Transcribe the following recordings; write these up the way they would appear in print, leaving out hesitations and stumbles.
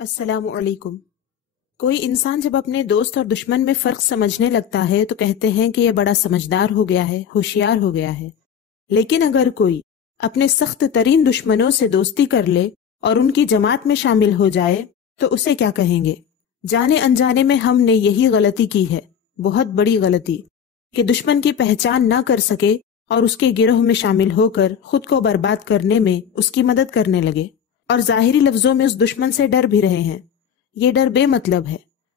السلام علیکم۔ کوئی انسان جب اپنے دوست اور دشمن میں فرق سمجھنے لگتا ہے تو کہتے ہیں کہ یہ بڑا سمجھدار ہو گیا ہے، ہوشیار ہو گیا ہے۔ لیکن اگر کوئی اپنے سخت ترین دشمنوں سے دوستی کر لے اور ان کی جماعت میں شامل ہو جائے تو اسے کیا کہیں گے؟ جانے انجانے میں ہم نے یہی غلطی کی ہے، بہت بڑی غلطی، کہ دشمن کی پہچان نہ کر سکے اور اس کے گروہ میں شامل ہو کر خود کو برباد کرنے میں اس کی مدد کرنے لگے، اور ظاہری لفظوں میں اس دشمن سے ڈر بھی رہے ہیں۔ یہ ڈر بے مطلب ہے۔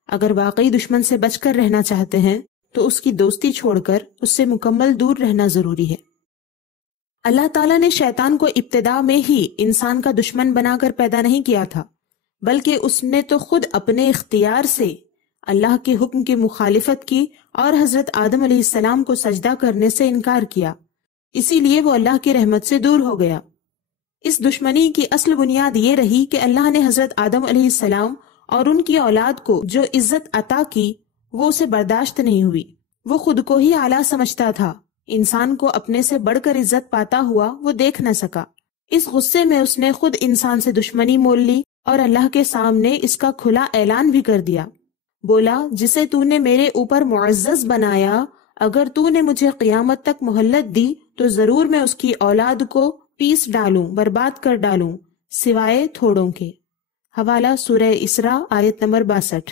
اگر واقعی دشمن سے بچ کر رہنا چاہتے ہیں تو اس کی دوستی چھوڑ کر اس سے مکمل دور رہنا ضروری ہے۔ اللہ تعالیٰ نے شیطان کو ابتدا میں ہی انسان کا دشمن بنا کر پیدا نہیں کیا تھا، بلکہ اس نے تو خود اپنے اختیار سے اللہ کے حکم کی مخالفت کی اور حضرت آدم علیہ السلام کو سجدہ کرنے سے انکار کیا، اسی لیے وہ اللہ کی رحمت سے دور ہو گیا۔ اس دشمنی کی اصل بنیاد یہ رہی کہ اللہ نے حضرت آدم علیہ السلام اور ان کی اولاد کو جو عزت عطا کی وہ اسے برداشت نہیں ہوئی۔ وہ خود کو ہی اعلیٰ سمجھتا تھا، انسان کو اپنے سے بڑھ کر عزت پاتا ہوا وہ دیکھ نہ سکا۔ اس غصے میں اس نے خود انسان سے دشمنی مول لی اور اللہ کے سامنے اس کا کھلا اعلان بھی کر دیا۔ بولا، جسے تو نے میرے اوپر معزز بنایا، اگر تو نے مجھے قیامت تک مہلت دی تو ضرور میں اس کی اولاد کو پیس ڈالوں، برباد کر ڈالوں، سوائے تھوڑوں کے۔ حوالہ سورہ اسراء آیت نمبر 62۔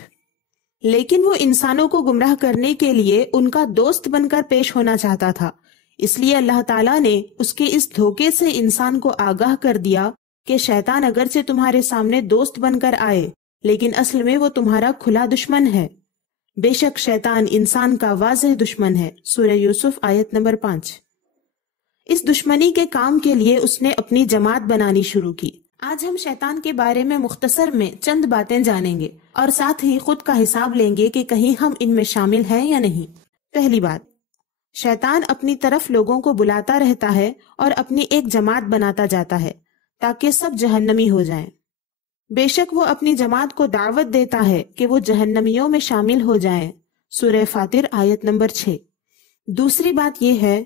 لیکن وہ انسانوں کو گمراہ کرنے کے لیے ان کا دوست بن کر پیش ہونا چاہتا تھا، اس لیے اللہ تعالیٰ نے اس کے اس دھوکے سے انسان کو آگاہ کر دیا کہ شیطان اگرچہ تمہارے سامنے دوست بن کر آئے لیکن اصل میں وہ تمہارا کھلا دشمن ہے۔ بے شک شیطان انسان کا واضح دشمن ہے، سورہ یوسف آیت نمبر 5۔ اس دشمنی کے کام کے لیے اس نے اپنی جماعت بنانی شروع کی۔ آج ہم شیطان کے بارے میں مختصر میں چند باتیں جانیں گے اور ساتھ ہی خود کا حساب لیں گے کہ کہیں ہم ان میں شامل ہیں یا نہیں۔ پہلی بات، شیطان اپنی طرف لوگوں کو بلاتا رہتا ہے اور اپنی ایک جماعت بناتا جاتا ہے تاکہ سب جہنمی ہو جائیں۔ بے شک وہ اپنی جماعت کو دعوت دیتا ہے کہ وہ جہنمیوں میں شامل ہو جائیں، سورہ فاطر آیت نمبر 6۔ دوسری بات یہ ہے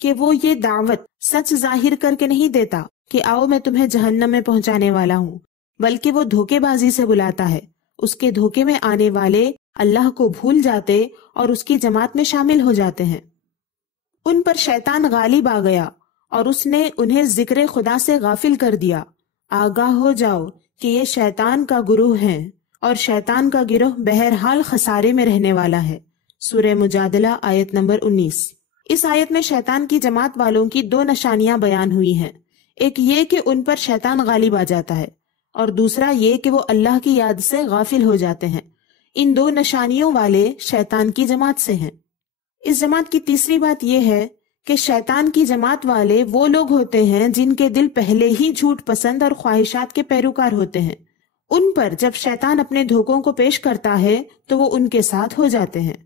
کہ وہ یہ دعوت سچ ظاہر کر کے نہیں دیتا کہ آؤ میں تمہیں جہنم میں پہنچانے والا ہوں، بلکہ وہ دھوکے بازی سے بلاتا ہے۔ اس کے دھوکے میں آنے والے اللہ کو بھول جاتے اور اس کی جماعت میں شامل ہو جاتے ہیں۔ ان پر شیطان غالب آ گیا اور اس نے انہیں ذکر خدا سے غافل کر دیا۔ آگاہ ہو جاؤ کہ یہ شیطان کا گروہ ہے اور شیطان کا گروہ بہرحال خسارے میں رہنے والا ہے، سورہ مجادلہ آیت نمبر 19۔ اس آیت میں شیطان کی جماعت والوں کی دو نشانیاں بیان ہوئی ہیں، ایک یہ کہ ان پر شیطان غالب آ جاتا ہے اور دوسرا یہ کہ وہ اللہ کی یاد سے غافل ہو جاتے ہیں۔ ان دو نشانیوں والے شیطان کی جماعت سے ہیں۔ اس جماعت کی تیسری بات یہ ہے کہ شیطان کی جماعت والے وہ لوگ ہوتے ہیں جن کے دل پہلے ہی جھوٹ پسند اور خواہشات کے پیروکار ہوتے ہیں۔ ان پر جب شیطان اپنے دھوکوں کو پیش کرتا ہے تو وہ ان کے ساتھ ہو جاتے ہیں۔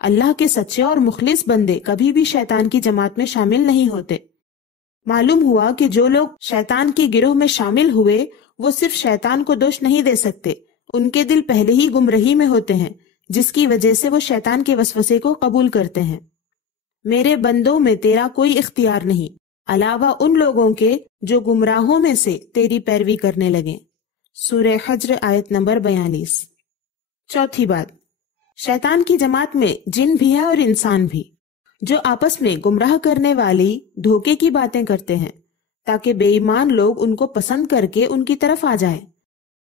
اللہ کے سچے اور مخلص بندے کبھی بھی شیطان کی جماعت میں شامل نہیں ہوتے۔ معلوم ہوا کہ جو لوگ شیطان کی گروہ میں شامل ہوئے وہ صرف شیطان کو دوش نہیں دے سکتے، ان کے دل پہلے ہی گمراہی میں ہوتے ہیں، جس کی وجہ سے وہ شیطان کے وسوسے کو قبول کرتے ہیں۔ میرے بندوں میں تیرا کوئی اختیار نہیں علاوہ ان لوگوں کے جو گمراہوں میں سے تیری پیروی کرنے لگیں، سورہ حجر آیت نمبر 42۔ چوتھی بات، شیطان کی جماعت میں جن بھی ہے اور انسان بھی، جو آپس میں گمراہ کرنے والی دھوکے کی باتیں کرتے ہیں تاکہ بے ایمان لوگ ان کو پسند کر کے ان کی طرف آ جائیں۔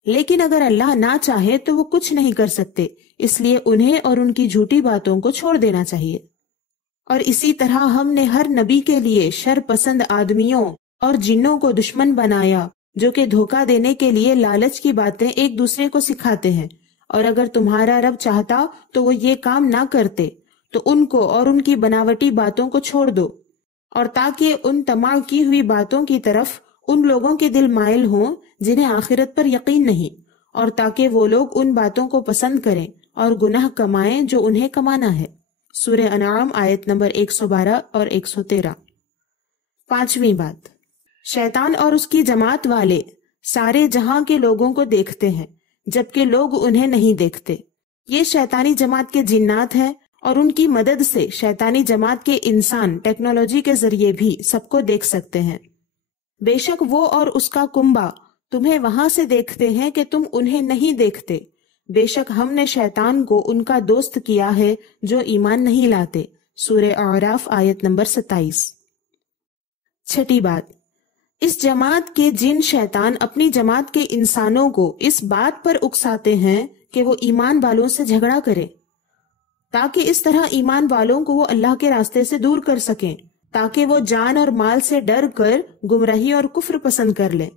لیکن اگر اللہ نہ چاہے تو وہ کچھ نہیں کر سکتے، اس لیے انہیں اور ان کی جھوٹی باتوں کو چھوڑ دینا چاہیے۔ اور اسی طرح ہم نے ہر نبی کے لیے شر پسند آدمیوں اور جنوں کو دشمن بنایا جو کہ دھوکہ دینے کے لیے لالچ کی باتیں ایک دوسرے کو سکھاتے ہیں، اور اگر تمہارا رب چاہتا تو وہ یہ کام نہ کرتے، تو ان کو اور ان کی بناوٹی باتوں کو چھوڑ دو، اور تاکہ ان طمع کی ہوئی باتوں کی طرف ان لوگوں کے دل مائل ہوں جنہیں آخرت پر یقین نہیں، اور تاکہ وہ لوگ ان باتوں کو پسند کریں اور گناہ کمائیں جو انہیں کمانا ہے، سورہ انعام آیت نمبر 112 اور 113۔ پانچویں بات، شیطان اور اس کی جماعت والے سارے جہاں کے لوگوں کو دیکھتے ہیں جبکہ لوگ انہیں نہیں دیکھتے۔ یہ شیطانی جماعت کے جنات ہیں اور ان کی مدد سے شیطانی جماعت کے انسان ٹیکنالوجی کے ذریعے بھی سب کو دیکھ سکتے ہیں۔ بے شک وہ اور اس کا کنبہ تمہیں وہاں سے دیکھتے ہیں کہ تم انہیں نہیں دیکھتے، بے شک ہم نے شیطان کو ان کا دوست کیا ہے جو ایمان نہیں لاتے۔ سورہ اعراف آیت نمبر 27۔ چھٹی بات، اس جماعت کے جن شیطان اپنی جماعت کے انسانوں کو اس بات پر اکساتے ہیں کہ وہ ایمان والوں سے جھگڑا کریں تاکہ اس طرح ایمان والوں کو وہ اللہ کے راستے سے دور کر سکیں، تاکہ وہ جان اور مال سے ڈر کر گمراہی اور کفر پسند کر لیں،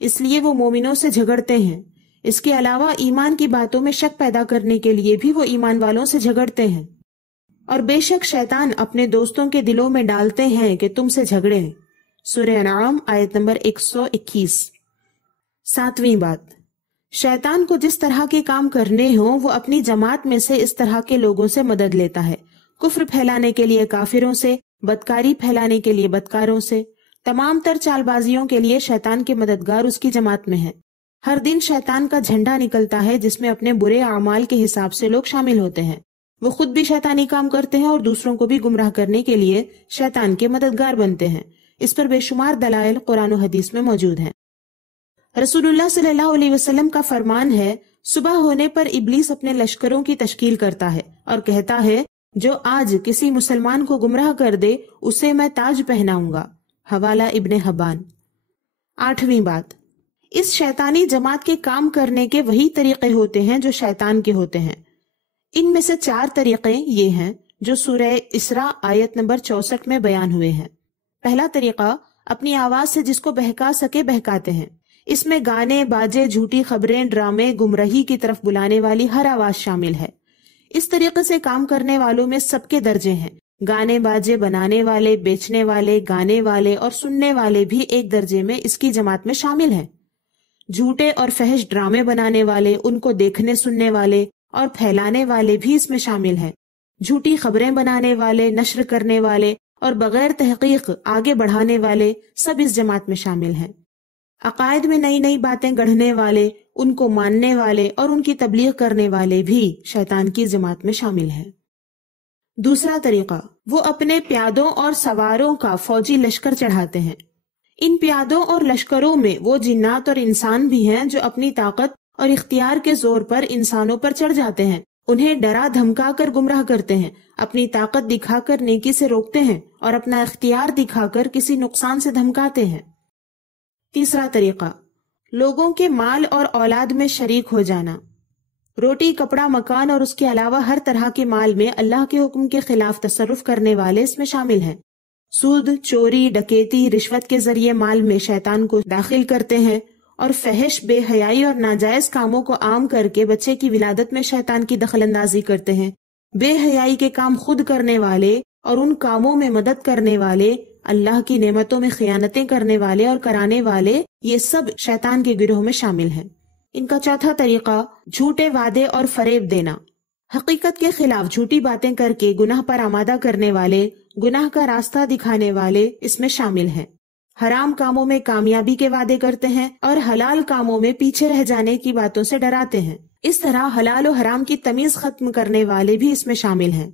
اس لیے وہ مومنوں سے جھگڑتے ہیں۔ اس کے علاوہ ایمان کی باتوں میں شک پیدا کرنے کے لیے بھی وہ ایمان والوں سے جھگڑتے ہیں، اور بے شک شیطان اپنے دوستوں کے دلوں میں ڈالتے ہیں کہ تم سے جھگڑیں۔ سورہ انعام آیت نمبر 121۔ ساتویں بات، شیطان کو جس طرح کے کام کرنے ہوں وہ اپنی جماعت میں سے اس طرح کے لوگوں سے مدد لیتا ہے، کفر پھیلانے کے لیے کافروں سے، بدکاری پھیلانے کے لیے بدکاروں سے، تمام تر چال بازیوں کے لیے شیطان کے مددگار اس کی جماعت میں ہیں۔ ہر دن شیطان کا جھنڈا نکلتا ہے جس میں اپنے برے اعمال کے حساب سے لوگ شامل ہوتے ہیں، وہ خود بھی شیطانی کام کرتے ہیں اور دوسروں کو بھی گمراہ کرنے کے لیے شیطان کے مددگار بنتے ہیں۔ اس پر بے شمار دلائل قرآن و حدیث میں موجود ہیں۔ رسول اللہ صلی اللہ علیہ وسلم کا فرمان ہے، صبح ہونے پر ابلیس اپنے لشکروں کی تشکیل کرتا ہے اور کہتا ہے، جو آج کسی مسلمان کو گمراہ کر دے اسے میں تاج پہناؤں گا۔ حوالہ ابن حبان۔ آٹھویں بات، اس شیطانی جماعت کے کام کرنے کے وہی طریقے ہوتے ہیں جو شیطان کے ہوتے ہیں۔ ان میں سے 4 طریقے یہ ہیں جو سورہ اسراء آیت نمبر 64 میں بیان ہوئے ہیں۔ پہلا طریقہ، اپنی آواز سے جس کو بہکا سکے بہکاتے ہیں۔ اس میں گانے، باجے، جھوٹی خبریں، ڈرامے، گمراہی کی طرف بلانے والی ہر آواز شامل ہے۔ اس طریقے سے کام کرنے والوں میں سب کے درجے ہیں۔ گانے باجے بنانے والے، بیچنے والے، گانے والے اور سننے والے بھی ایک درجے میں اس کی جماعت میں شامل ہیں۔ جھوٹے اور فحش ڈرامے بنانے والے، ان کو دیکھنے سننے والے اور پھیلانے والے بھی اس میں شامل ہیں۔ جھوٹی خبریں بنانے والے، نشر کرنے والے اور بغیر تحقیق آگے بڑھانے والے سب اس جماعت میں شامل ہیں۔ عقائد میں نئی نئی باتیں گڑھنے والے، ان کو ماننے والے اور ان کی تبلیغ کرنے والے بھی شیطان کی جماعت میں شامل ہیں۔ دوسرا طریقہ، وہ اپنے پیادوں اور سواروں کا فوجی لشکر چڑھاتے ہیں۔ ان پیادوں اور لشکروں میں وہ جنات اور انسان بھی ہیں جو اپنی طاقت اور اختیار کے زور پر انسانوں پر چڑھ جاتے ہیں، انہیں ڈرا دھمکا کر گمراہ کرتے ہیں، اپنی طاقت دکھا کر نیکی سے روکتے ہیں اور اپنا اختیار دکھا کر کسی نقصان سے دھمکاتے ہیں۔ تیسرا طریقہ، لوگوں کے مال اور اولاد میں شریک ہو جانا۔ روٹی، کپڑا، مکان اور اس کے علاوہ ہر طرح کے مال میں اللہ کے حکم کے خلاف تصرف کرنے والے اس میں شامل ہیں۔ سود، چوری، ڈکیتی، رشوت کے ذریعے مال میں شیطان کو داخل کرتے ہیں اور فحش، بے حیائی اور ناجائز کاموں کو عام کر کے بچے کی ولادت میں شیطان کی دخل اندازی کرتے ہیں۔ بے حیائی کے کام خود کرنے والے اور ان کاموں میں مدد کرنے والے، اللہ کی نعمتوں میں خیانتیں کرنے والے اور کرانے والے، یہ سب شیطان کے گروہ میں شامل ہیں۔ ان کا چوتھا طریقہ، جھوٹے وعدے اور فریب دینا۔ حقیقت کے خلاف جھوٹی باتیں کر کے گناہ پر آمادہ کرنے والے، گناہ کا راستہ دکھانے والے اس میں شامل ہیں۔ حرام کاموں میں کامیابی کے وعدے کرتے ہیں اور حلال کاموں میں پیچھے رہ جانے کی باتوں سے ڈراتے ہیں۔ اس طرح حلال و حرام کی تمیز ختم کرنے والے بھی اس میں شامل ہیں۔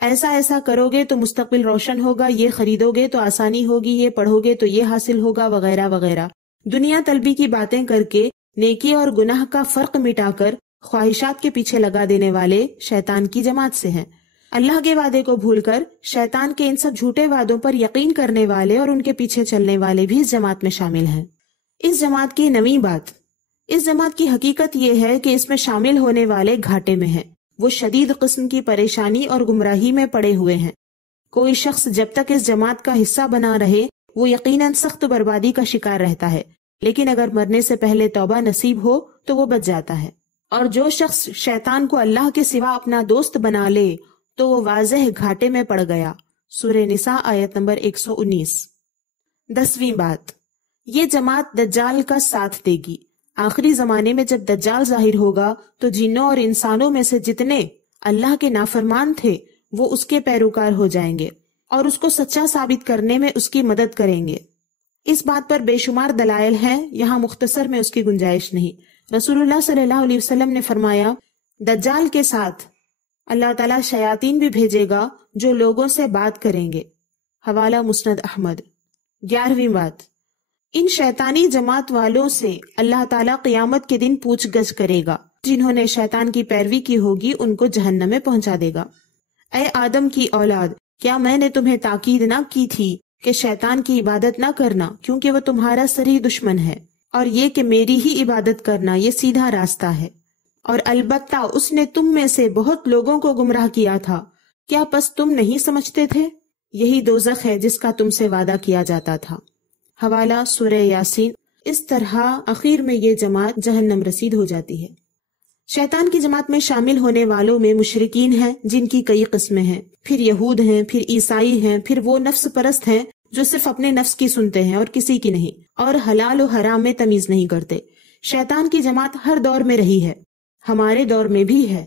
ایسا کرو گے تو مستقبل روشن ہوگا، یہ خریدو گے تو آسانی ہوگی، یہ پڑھو گے تو یہ حاصل ہوگا، وغیرہ وغیرہ۔ دنیا طلبی کی باتیں کر کے نیکی اور گناہ کا فرق مٹا کر خواہشات کے پیچھے لگا دینے والے شیطان کی جماعت سے ہیں۔ اللہ کے وعدے کو بھول کر شیطان کے ان سب جھوٹے وعدوں پر یقین کرنے والے اور ان کے پیچھے چلنے والے بھی اس جماعت میں شامل ہیں۔ اس جماعت کی نویں بات، اس جماعت کی حقیقت یہ ہے کہ اس میں شامل ہونے والے گھاٹے میں ہیں، وہ شدید قسم کی پریشانی اور گمراہی میں پڑے ہوئے ہیں۔ کوئی شخص جب تک اس جماعت کا حصہ بنا رہے وہ یقیناً سخت بربادی کا شکار رہتا ہے، لیکن اگر مرنے سے پہلے توبہ نصیب ہو تو وہ بچ جاتا ہے۔ اور جو شخص شیطان کو اللہ کے سوا اپنا دوست بنا لے تو وہ واضح گھاٹے میں پڑ گیا۔ سورہ نساء آیت نمبر 119۔ 10ویں بات، یہ جماعت دجال کا ساتھ دے گی۔ آخری زمانے میں جب دجال ظاہر ہوگا تو جنوں اور انسانوں میں سے جتنے اللہ کے نافرمان تھے وہ اس کے پیروکار ہو جائیں گے اور اس کو سچا ثابت کرنے میں اس کی مدد کریں گے۔ اس بات پر بے شمار دلائل ہیں، یہاں مختصر میں اس کی گنجائش نہیں۔ رسول اللہ صلی اللہ علیہ وسلم نے فرمایا، دجال کے ساتھ اللہ تعالیٰ شیاطین بھی بھیجے گا جو لوگوں سے بات کریں گے۔ حوالہ مسند احمد۔ 11ویں بات، ان شیطانی جماعت والوں سے اللہ تعالیٰ قیامت کے دن پوچھ گچھ کرے گا. جنہوں نے شیطان کی پیروی کی ہوگی ان کو جہنم میں پہنچا دے گا. اے آدم کی اولاد، کیا میں نے تمہیں تاکید نہ کی تھی کہ شیطان کی عبادت نہ کرنا، کیونکہ وہ تمہارا صریح دشمن ہے، اور یہ کہ میری ہی عبادت کرنا یہ سیدھا راستہ ہے. اور البتہ اس نے تم میں سے بہت لوگوں کو گمراہ کیا تھا، کیا پس تم نہیں سمجھتے تھے؟ یہی دوزخ ہے جس کا تم سے وعدہ کیا جاتا تھا. حوالہ سورہ یاسین. اس طرح اخیر میں یہ جماعت جہنم رسید ہو جاتی ہے. شیطان کی جماعت میں شامل ہونے والوں میں مشرکین ہیں جن کی کئی قسمیں ہیں، پھر یہود ہیں، پھر عیسائی ہیں، پھر وہ نفس پرست ہیں جو صرف اپنے نفس کی سنتے ہیں اور کسی کی نہیں، اور حلال و حرام میں تمیز نہیں کرتے. شیطان کی جماعت ہر دور میں رہی ہے، ہمارے دور میں بھی ہے.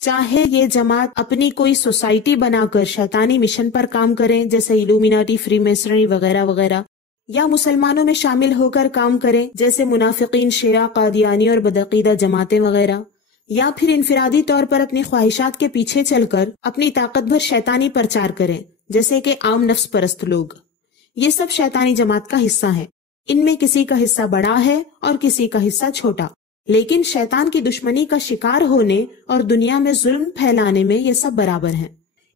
چاہے یہ جماعت اپنی کوئی سوسائٹی بنا کر شیطانی مشن پر کام کریں جیسے ایلومیناٹی، فری میسنری وغیرہ وغیرہ، یا مسلمانوں میں شامل ہو کر کام کریں جیسے منافقین، شیعہ، قادیانی اور بدعقیدہ جماعتیں وغیرہ، یا پھر انفرادی طور پر اپنی خواہشات کے پیچھے چل کر اپنی طاقت بھر شیطانی پرچار کریں جیسے کہ عام نفس پرست لوگ. یہ سب شیطانی جماعت کا حصہ ہیں. ان میں کسی کا حصہ بڑا ہے اور کسی کا حصہ چھوٹا، لیکن شیطان کی دشمنی کا شکار ہونے اور دنیا میں ظلم پھیلانے میں یہ سب برابر ہیں.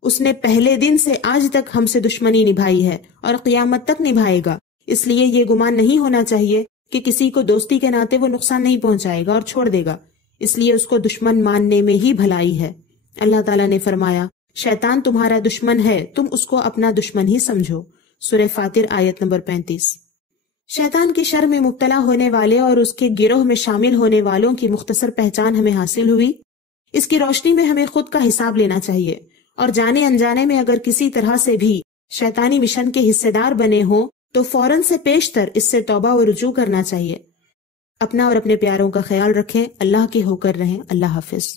اس نے پہلے دن سے آج تک ہم سے دشمنی نبھائی ہے اور قیامت تک نبھائے گا. اس لیے یہ گمان نہیں ہونا چاہیے کہ کسی کو دوستی کے ناطے وہ نقصان نہیں پہنچائے گا اور چھوڑ دے گا. اس لیے اس کو دشمن ماننے میں ہی بھلائی ہے. اللہ تعالیٰ نے فرمایا، شیطان تمہارا دشمن ہے، تم اس کو اپنا دشمن ہی سمجھو. سورہ فاطر آیت نمبر 35. شیطان کی شر میں مبتلا ہونے والے اور اس کے گروہ میں شامل ہونے والوں کی مختصر پہچان ہمیں حاصل ہوئی. اس کی روشنی میں ہمیں خود کا حساب لینا چاہیے، اور جانے انجانے میں اگر کسی طرح سے بھی شیطانی مشن کے حصے دار بنے ہوں تو فوراً سے پیشتر اس سے توبہ و رجوع کرنا چاہیے. اپنا اور اپنے پیاروں کا خیال رکھیں. اللہ کے ہو کر رہیں. اللہ حافظ.